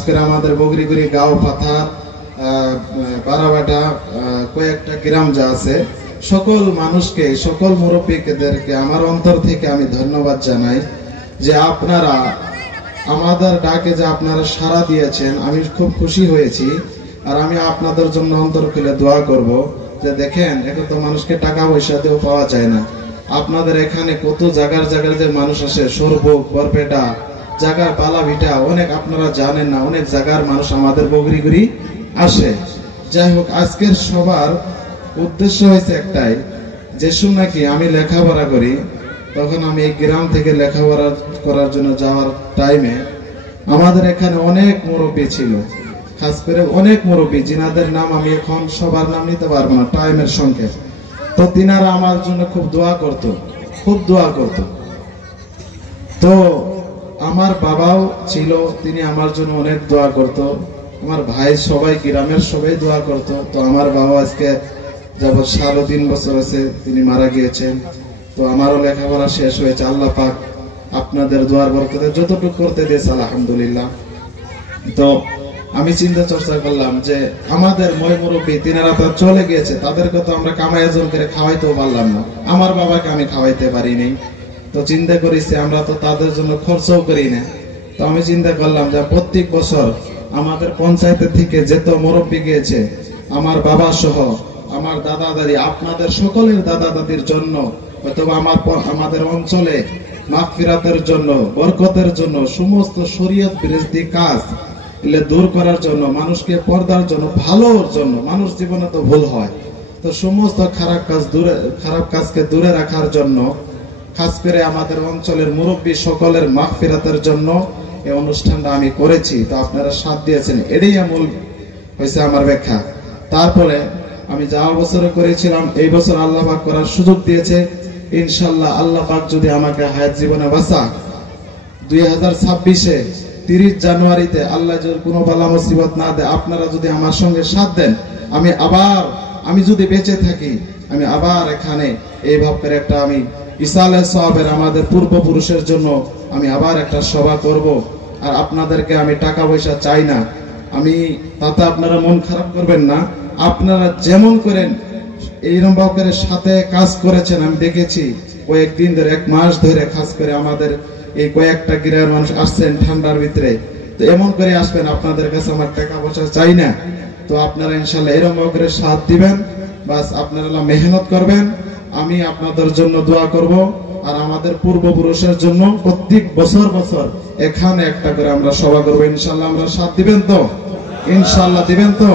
আজকের আমাদের বগরিগুড়ি গাঁও পাথার বারাবাটা কয়েকটা গ্রাম যা আছে সকল মানুষকে, সকল মুরব্বীদেরকে আমার অন্তর থেকে আমি ধন্যবাদ জানাই যে আপনারা আমাদের ডাকে যে আপনারা সাড়া দিয়েছেন। আমি খুব খুশি হয়েছি। আর আমি আপনাদের জন্য অন্তর খুলে দোয়া করব যে দেখেন, এখন তো মানুষকে টাকা পয়সা দিয়েও পাওয়া যায় না। আপনাদের এখানে কত জায়গার যে মানুষ আসে, সরবক, বরপেটা, জায়গার পালাভিটা, অনেক আপনারা জানেন না, অনেক জায়গার মানুষ আমাদের বগরিগুড়ি আসে। যাই হোক, আজকের সবার উদ্দেশ্য হয়েছে একটাই, যে নাকি আমি লেখাপড়া করি, তখন আমি এই গ্রাম থেকে লেখাপড়া করার জন্য যাওয়ার টাইমে আমাদের এখানে অনেক মুরব্বী ছিল, খাস করে অনেক মুরব্বী, যিনাদের নাম আমি এখন সবার নাম নিতে পারবো না টাইমের সংক্ষেপ। তো তিনারা আমার জন্য খুব দোয়া করত, খুব দোয়া করত। তো আমার বাবাও ছিল, তিনি আমার জন্য অনেক দোয়া করত। আমার ভাই সবাই, গ্রামের সবাই দোয়া করত। তো আমার বাবা আজকে যাবৎ 3.5 বছর আছে তিনি মারা গিয়েছেন। তো আমারও লেখাপড়া শেষ হয়েছে। আল্লাহ পাক আপনাদের দোয়ার বরকতে যতটুকু করতে দিয়েছে আলহামদুলিল্লাহ। তো আমি চিন্তা চর্চা করলাম যে আমাদের মই মুরব্বী তিনারা তো চলে গিয়েছে, তাদেরকে তো আমরা কামাই আয়োজন করে খাওয়াইতেও পারলাম না। আমার বাবাকে আমি খাওয়াইতে পারিনি। তো চিন্তা করেছি আমরা তো তাদের জন্য খরচও করি না। তো আমি চিন্তা করলাম যে প্রত্যেক বছর আমাদের পঞ্চায়েতের থেকে যেত মুরব্বী গিয়েছে, আমার বাবা সহ, আমার দাদা দাদি, আপনাদের সকলের দাদা দাদির জন্য, হয়তো আমাদের অঞ্চলে মাগফিরাতের জন্য, বরকতের জন্য, সমস্ত শরীয়ত বিরোধী কাজ দূর করার জন্য, মানুষকে পর্দার জন্য, ভালোর জন্য, মানুষ জীবনে তো ভুল হয়, তো সমস্ত খারাপ কাজকে দূরে রাখার জন্য, খাস করে আমাদের অঞ্চলের মুরব্বী সকলের মাগফিরাতের জন্য এই অনুষ্ঠানটা আমি করেছি। তো আপনারা সাথ দিয়েছেন, এটাই মূল হয়েছে আমার ব্যাখ্যা। তারপরে আমি যাওয়া বছরে করেছিলাম, এই বছর আল্লাহ পাক করার সুযোগ দিয়েছে। ইনশাল্লাহ আল্লাহ পাক যদি আমাকে হায়াত জীবনে বাঁচা, 2026-এ 30 জানুয়ারিতে আল্লাহ যদি কোনো বালা মুসিবত না দেয়, আপনারা যদি আমার সঙ্গে সাথ দেন, আমি যদি বেঁচে থাকি, আমি আবার এখানে এইভাবে করে একটা আমি ইসালে সাহাবের, আমাদের পূর্বপুরুষের জন্য আমি আবার একটা সভা করব। আর আপনাদেরকে আমি টাকা পয়সা চাই না, আমি তাতে আপনারা মন খারাপ করবেন না। আপনারা যেমন করেন এইরকম ভাবে সাথে কাজ করেছেন, আমি দেখেছি কয়েকদিন ধরে, 1 মাস ধরে, খাস করে আমাদের এই কয়েকটা গ্রামের মানুষ আসছেন ঠান্ডার ভিতরে। তো এমন করে আসবেন, আপনাদের কাছে আমার টাকা পয়সা চাই না। তো আপনারা ইনশাল্লাহ এরকম ভাবে সাথ দিবেন, বাস আপনারা মেহনত করবেন, আমি আপনাদের জন্য দোয়া করব। আর আমাদের পূর্বপুরুষের জন্য প্রত্যেক বছর এখানে একটা করে আমরা সভা করবো। ইনশাল্লাহ আমরা সাথ দিবেন তো? ইনশাল্লাহ দিবেন তো?